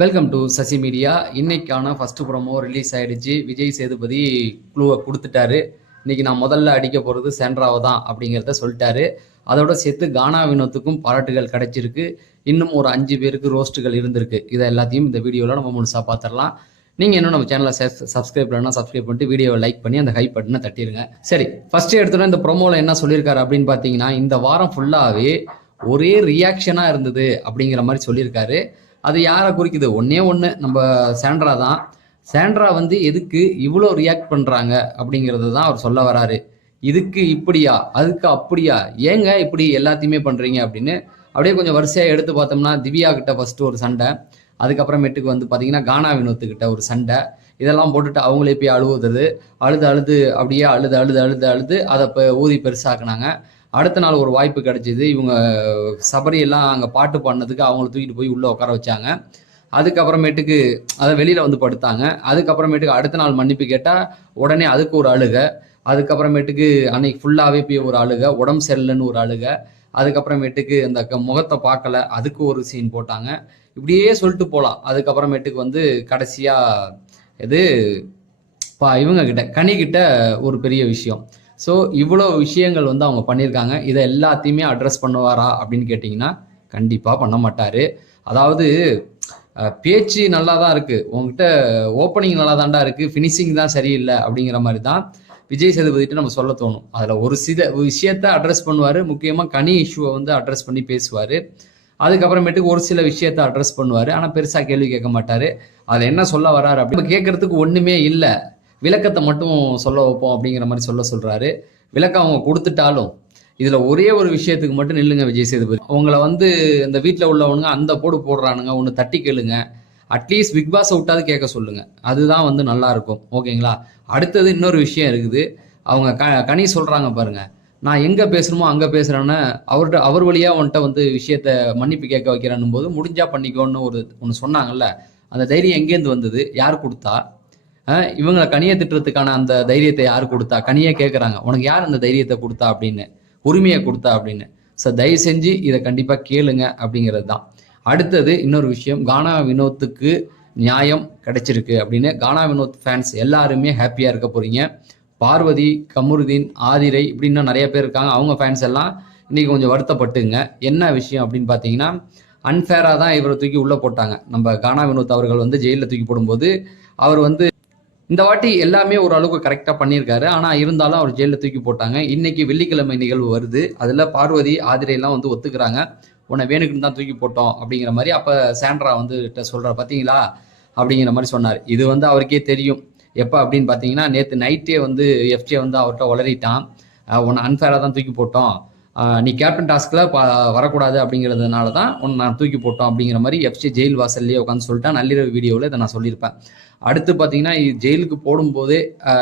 Welcome to Sasi media இன்னைக்கான first promo release ஆயிடுச்சு. விஜய் சேதுபதி குழுவை கொடுத்துட்டாரு. இன்னைக்கு நான் முதல்ல அடிக்க போகிறது சென்ட்ராவை தான் அப்படிங்கிறத சொல்லிட்டாரு. அதோட சேர்த்து கானா வினோத்துக்கும் பாராட்டுகள் கிடைச்சிருக்கு. இன்னும் ஒரு அஞ்சு பேருக்கு ரோஸ்ட்டுகள் இருந்திருக்கு. இதை எல்லாத்தையும் இந்த வீடியோவில் நம்ம முழுசாக பார்த்துடலாம் நீங்கள் இன்னும் நம்ம சேனலை சப்ஸ்கிரைப் பண்ணலாம் சப்ஸ்கிரைப் பண்ணிட்டு வீடியோவை லைக் பண்ணி அந்த ஹை பட்டனை தட்டிடுங்க சரி ஃபஸ்ட்டு எடுத்தோன்னா இந்த ப்ரோமோவில் என்ன சொல்லியிருக்காரு அப்படின்னு பார்த்தீங்கன்னா இந்த வாரம் ஃபுல்லாகவே ஒரே ரியாக்ஷனாக இருந்தது அப்படிங்கிற மாதிரி சொல்லியிருக்காரு. அது யாரை குறிக்குது? ஒன்னே ஒன்று நம்ம சாண்ட்ரா தான். சாண்ட்ரா வந்து எதுக்கு இவ்வளோ ரியாக்ட் பண்ணுறாங்க அப்படிங்கிறது தான் அவர் சொல்ல வராரு. இதுக்கு இப்படியா? அதுக்கு அப்படியா? ஏங்க இப்படி எல்லாத்தையுமே பண்ணுறீங்க அப்படின்னு அப்படியே கொஞ்சம் வரிசையாக எடுத்து பார்த்தோம்னா திவ்யா கிட்ட ஃபஸ்ட்டு ஒரு சண்டை. அதுக்கப்புறமேட்டுக்கு வந்து பார்த்தீங்கன்னா கானா வினோத்துக்கிட்ட ஒரு சண்டை. இதெல்லாம் போட்டுட்டு அவங்களே போய் அழுவுறது. அழுது அழுது அப்படியே அழுது அழுது அழுது அழுது அதை இப்போ ஊதி பெருசாக்குனாங்க. அடுத்த நாள் ஒரு வாய்ப்பு கிடைச்சிது. இவங்க சபரியெல்லாம் அங்கே பாட்டு பாடினதுக்கு அவங்கள தூக்கிட்டு போய் உள்ளே உட்கார வச்சாங்க. அதுக்கப்புறமேட்டுக்கு அதை வெளியில் வந்து படுத்தாங்க. அதுக்கப்புறமேட்டுக்கு அடுத்த நாள் மன்னிப்பு கேட்டால் உடனே அதுக்கு ஒரு அழுகை. அதுக்கப்புறமேட்டுக்கு அன்னைக்கு ஃபுல்லாகவே போய் ஒரு அழுகை. உடம்பு சரியில்லைன்னு ஒரு அழுகை. அதுக்கப்புறமேட்டுக்கு அந்த க- முகத்தை பார்க்கல. அதுக்கு ஒரு சீன் போட்டாங்க. இப்படியே சொல்லிட்டு போகலாம் அதுக்கப்புறமேட்டுக்கு வந்து கடைசியாக இது பா இவங்க கிட்ட கனிக்கிட்ட ஒரு பெரிய விஷயம். ஸோ இவ்வளோ விஷயங்கள் வந்து அவங்க பண்ணியிருக்காங்க. இதை எல்லாத்தையுமே அட்ரஸ் பண்ணுவாரா அப்படின்னு கேட்டிங்கன்னா கண்டிப்பாக பண்ண மாட்டார். அதாவது பேச்சு நல்லா தான் இருக்குது உங்ககிட்ட ஓப்பனிங் நல்லா தான்டா இருக்குது ஃபினிஷிங் தான் சரியில்லை அப்படிங்கிற மாதிரி தான் விஜய் சேதுபதிட்டு நம்ம சொல்ல தோணும். அதில் ஒரு சில விஷயத்த அட்ரஸ் பண்ணுவார். முக்கியமாக கனி இஷ்யூவை வந்து அட்ரஸ் பண்ணி பேசுவார். அதுக்கப்புறமேட்டுக்கு ஒரு சில விஷயத்த அட்ரஸ் பண்ணுவார். ஆனால் பெருசாக கேள்வி கேட்க மாட்டார். அதில் என்ன சொல்ல வராரு அப்படின்னு கேட்கறதுக்கு ஒன்றுமே இல்லை. விளக்கத்தை மட்டும் சொல்ல வைப்போம் அப்படிங்கிற மாதிரி சொல்ல சொல்கிறாரு விளக்கம் அவங்க கொடுத்துட்டாலும் இதில் ஒரே ஒரு விஷயத்துக்கு மட்டும் நில்லுங்க விஜய் சேதுபதி. அவங்கள வந்து இந்த வீட்டில் உள்ளவனுங்க அந்த போடு போடுறானுங்க ஒன்று தட்டி கேளுங்க. அட்லீஸ்ட் பிக் பாஸ் விட்டாது கேட்க சொல்லுங்கள் அதுதான் வந்து நல்லா இருக்கும். ஓகேங்களா? அடுத்தது இன்னொரு விஷயம் இருக்குது. அவங்க க கனி சொல்கிறாங்க பாருங்கள் நான் எங்கே பேசணுமோ அங்கே பேசுகிறேன்னு அவர்கிட்ட அவர் வழியாக உன்கிட்ட வந்து விஷயத்த மன்னிப்பு கேட்க வைக்கிறேன்னும் போது முடிஞ்சா பண்ணிக்கோன்னு ஒரு ஒன்று சொன்னாங்கல்ல? அந்த தைரியம் எங்கேருந்து வந்தது? யார் கொடுத்தா? இவங்களை கனியை திட்டுறதுக்கான அந்த தைரியத்தை யார் கொடுத்தா? கனியே கேட்குறாங்க உனக்கு யார் அந்த தைரியத்தை கொடுத்தா அப்படின்னு? உரிமையை கொடுத்தா அப்படின்னு. ஸோ தயவு செஞ்சு இதை கண்டிப்பாக கேளுங்க அப்படிங்கிறது தான். அடுத்தது இன்னொரு விஷயம் கானா வினோத்துக்கு நியாயம் கிடைச்சிருக்கு அப்படின்னு. கானா வினோத் ஃபேன்ஸ் எல்லாருமே ஹாப்பியாக இருக்க போகிறீங்க பார்வதி கமருதீன் ஆதிரை இப்படி இன்னும் நிறைய பேர் இருக்காங்க. அவங்க ஃபேன்ஸ் எல்லாம் இன்றைக்கி கொஞ்சம் வருத்தப்பட்டுங்க. என்ன விஷயம் அப்படின்னு பார்த்தீங்கன்னா அன்ஃபேராக தான் இவரை தூக்கி உள்ளே போட்டாங்க. நம்ம கானா வினோத் அவர்கள் வந்து ஜெயிலில் தூக்கி போடும்போது அவர் வந்து இந்த வாட்டி எல்லாமே ஓரளவுக்கு கரெக்டாக பண்ணியிருக்காரு. ஆனால் இருந்தாலும் அவர் ஜெயிலில் தூக்கி போட்டாங்க. இன்னைக்கு வெள்ளிக்கிழமை நிகழ்வு வருது. அதில் பார்வதி ஆதிரையெல்லாம் வந்து ஒத்துக்கிறாங்க. உன்னை வேணுக்குன்னு தான் தூக்கி போட்டோம் அப்படிங்கிற மாதிரி அப்போ சாண்ட்ரா வந்து சொல்கிறார் பார்த்தீங்களா அப்படிங்கிற மாதிரி சொன்னார். இது வந்து அவருக்கே தெரியும். எப்போ அப்படின்னு பார்த்தீங்கன்னா நேற்று நைட்டே வந்து எஃப்ஜே வந்து அவர்கிட்ட உளறிட்டான். உன்னை அன்ஃபேராக தான் தூக்கி போட்டோம். நீ கேப்டன் டாஸ்கில் வரக்கூடாது அப்படிங்கிறதுனால தான் உன்னை நான் தூக்கி போட்டோம் அப்படிங்கிற மாதிரி எஃப்சி ஜெயில் வாசல்லையே உட்காந்து சொல்லிட்டா நள்ளிரவு வீடியோவில் இதை நான் சொல்லியிருப்பேன். அடுத்து பார்த்தீங்கன்னா ஜெயிலுக்கு போடும்போதே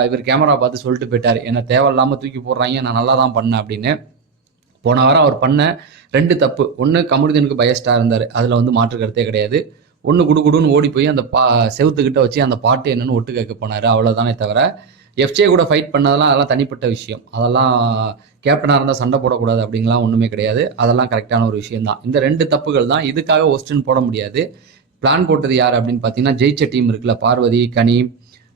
இவர் கேமரா பார்த்து சொல்லிட்டு போயிட்டார். என்ன தேவையில்லாமல் தூக்கி போடுறாங்க நான் நல்லா தான் பண்ணேன் அப்படின்னு. போன வாரம் அவர் பண்ண ரெண்டு தப்பு. ஒன்று கமருதீனுக்கு பயஸ்டாக இருந்தார். அதில் வந்து மாற்று கருத்தே கிடையாது. ஒன்று குடுகுடுன்னு ஓடி போய் அந்த பா செவுத்துக்கிட்ட வச்சு அந்த பாட்டு என்னன்னு ஒட்டு கேட்க போனார். அவ்வளோதானே தவிர எஃப்ஜே கூட ஃபைட் பண்ணதெல்லாம் அதெல்லாம் தனிப்பட்ட விஷயம். அதெல்லாம் கேப்டனாக இருந்தால் சண்டை போடக்கூடாது அப்படிங்கலாம் ஒன்றுமே கிடையாது. அதெல்லாம் கரெக்டான ஒரு விஷயம் தான் இந்த ரெண்டு தப்புகள் தான் இதுக்காக ஒஸ்டின் போட முடியாது. பிளான் போட்டது யார் அப்படின்னு பார்த்தீங்கன்னா ஜெயிச்ச டீம் இருக்குல்ல பார்வதி கனி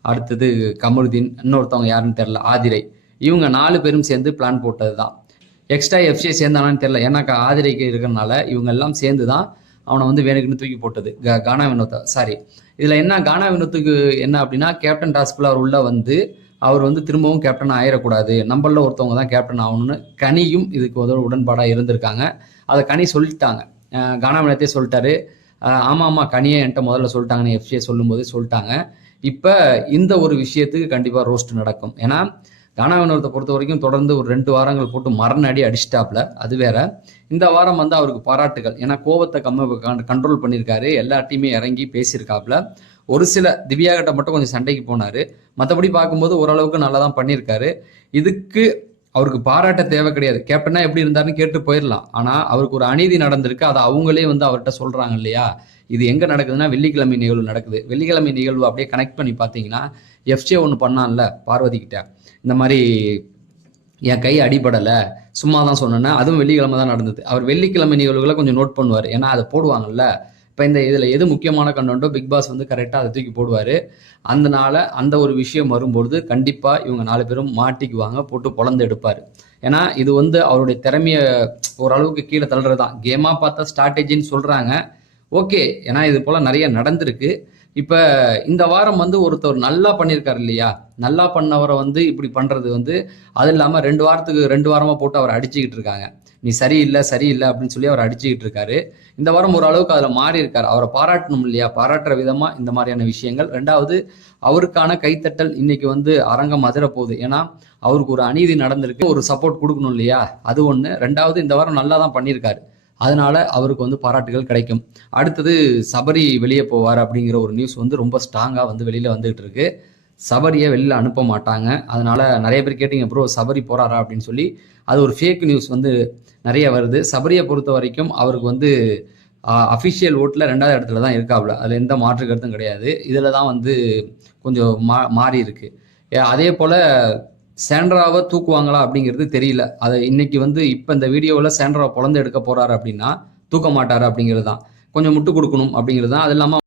அடுத்தது கமருதீன் இன்னொருத்தவங்க யாருன்னு தெரில ஆதிரை. இவங்க நாலு பேரும் சேர்ந்து பிளான் போட்டது தான் எக்ஸ்ட்ரா எஃப்சியை சேர்ந்தானான்னு தெரில ஏன்னா ஆதிரைக்கு இருக்கிறனால இவங்க எல்லாம் சேர்ந்து தான் அவனை வந்து வேணுக்குன்னு தூக்கி போட்டது. க- கானா வினோத்தை. சாரி இதில் என்ன கானா வினோத்துக்கு என்ன அப்படின்னா கேப்டன் டாஸ்கில் அவர் உள்ளே வந்து அவர் வந்து திரும்பவும் கேப்டன் ஆயிடக்கூடாது நம்மள ஒருத்தவங்க தான் கேப்டன் ஆகணும்னு கனியும் இதுக்கு ஒரு உடன்பாடாக இருந்திருக்காங்க. அதை கனி சொல்லிட்டாங்க. அஹ் கானா வினோத்தே சொல்லிட்டாரு ஆமாம் ஆமாம் கனியை என்கிட்ட முதல்ல சொல்லிட்டாங்கன்னு எஃப்சியை சொல்லும்போதே சொல்லிட்டாங்க. இப்போ இந்த ஒரு விஷயத்துக்கு கண்டிப்பாக ரோஸ்ட் நடக்கும். ஏன்னா கானா வினோதத்தை பொறுத்த வரைக்கும் தொடர்ந்து ஒரு ரெண்டு வாரங்கள் போட்டு மரண அடி அடிச்சிட்டாப்ல அது வேற. இந்த வாரம் வந்து அவருக்கு பாராட்டுகள். ஏன்னா கோவத்தை கம்ம கண்ட்ரோல் பண்ணியிருக்காரு. எல்லாட்டையுமே இறங்கி பேசியிருக்காப்ல ஒரு சில திவ்யா கிட்ட மட்டும் கொஞ்சம் சண்டைக்கு போனார். மற்றபடி பார்க்கும்போது ஓரளவுக்கு நல்லா தான் பண்ணியிருக்காரு. இதுக்கு அவருக்கு பாராட்ட தேவை கிடையாது. கேப்டனா எப்படி இருந்தாருன்னு கேட்டு போயிடலாம் ஆனால் அவருக்கு ஒரு அநீதி நடந்திருக்கு. அதை அவங்களே வந்து அவர்கிட்ட சொல்கிறாங்க இல்லையா? இது எங்கே நடக்குதுன்னா வெள்ளிக்கிழமை நிகழ்வு நடக்குது. வெள்ளிக்கிழமை நிகழ்வு அப்படியே கனெக்ட் பண்ணி பார்த்தீங்கன்னா எஃப்ஜே ஒன்று பண்ணான்ல பார்வதி கிட்ட. இந்த மாதிரி என் கை அடிபடலை சும்மா தான் சொன்னேன்னா அதுவும் வெள்ளிக்கிழமை தான் நடந்தது. அவர் வெள்ளிக்கிழமை நிகழ்வுகளை கொஞ்சம் நோட் பண்ணுவார். ஏன்னா அதை போடுவாங்கல்ல. இப்போ இந்த இதில் எது முக்கியமான கண்டென்ட்டோ பிக் பாஸ் வந்து கரெக்டாக அதை தூக்கி போடுவார். அதனால அந்த ஒரு விஷயம் வரும்பொழுது கண்டிப்பாக இவங்க நாலு பேரும் மாட்டிக்குவாங்க போட்டு பொழந்து எடுப்பார். ஏன்னா இது வந்து அவருடைய திறமையை ஓரளவுக்கு கீழே தள்ளுறது தான் கேமாக பார்த்தா ஸ்ட்ராட்டஜின்னு சொல்கிறாங்க ஓகே. ஏன்னா இது போல் நிறைய நடந்திருக்கு. இப்போ இந்த வாரம் வந்து ஒருத்தர் நல்லா பண்ணியிருக்காரு இல்லையா? நல்லா பண்ணவரை வந்து இப்படி பண்ணுறது வந்து அது இல்லாமல் ரெண்டு வாரத்துக்கு ரெண்டு வாரமாக போட்டு அவரை அடிச்சுக்கிட்டு இருக்காங்க. நீ சரியில்லை சரியில்லை அப்படின்னு சொல்லி அவர் அடிச்சுக்கிட்டு இருக்காரு. இந்த வாரம் ஓரளவுக்கு அதில் மாறி இருக்கார். அவரை பாராட்டணும் இல்லையா? பாராட்டுற விதமாக இந்த மாதிரியான விஷயங்கள். ரெண்டாவது அவருக்கான கைத்தட்டல் இன்னைக்கு வந்து அரங்கம் அதிர போகுது. ஏன்னா அவருக்கு ஒரு அநீதி நடந்திருக்கு. ஒரு சப்போர்ட் கொடுக்கணும் இல்லையா? அது ஒன்று ரெண்டாவது இந்த வாரம் நல்லா தான் பண்ணியிருக்காரு. அதனால அவருக்கு வந்து பாராட்டுகள் கிடைக்கும். அடுத்தது சபரி வெளியே போவார் அப்படிங்கிற ஒரு நியூஸ் வந்து ரொம்ப ஸ்ட்ராங்காக வந்து வெளியில் வந்துகிட்டு இருக்கு. சபரியை வெளியில் அனுப்ப மாட்டாங்க. அதனால நிறைய பேர் கேட்டீங்க ப்ரோ சபரி போறாரா அப்படின்னு சொல்லி. அது ஒரு ஃபேக் நியூஸ் வந்து நிறைய வருது. சபரியை பொறுத்த வரைக்கும் அவருக்கு வந்து அஃபிஷியல் ஓட்டில் ரெண்டாவது இடத்துல தான் இருக்காப்புல அதில் எந்த மாற்று கருத்தும் கிடையாது. இதில் தான் வந்து கொஞ்சம் மா மாறி இருக்கு. அதே போல் சேண்ட்ராவை தூக்குவாங்களா அப்படிங்கிறது தெரியல. அதை இன்னைக்கு வந்து இப்போ இந்த வீடியோவில் சேண்ட்ராவை குழந்தை எடுக்க போறாரு அப்படின்னா தூக்க மாட்டாரு அப்படிங்கிறது தான். கொஞ்சம் முட்டு கொடுக்கணும் அப்படிங்கிறது தான். அது இல்லாமல்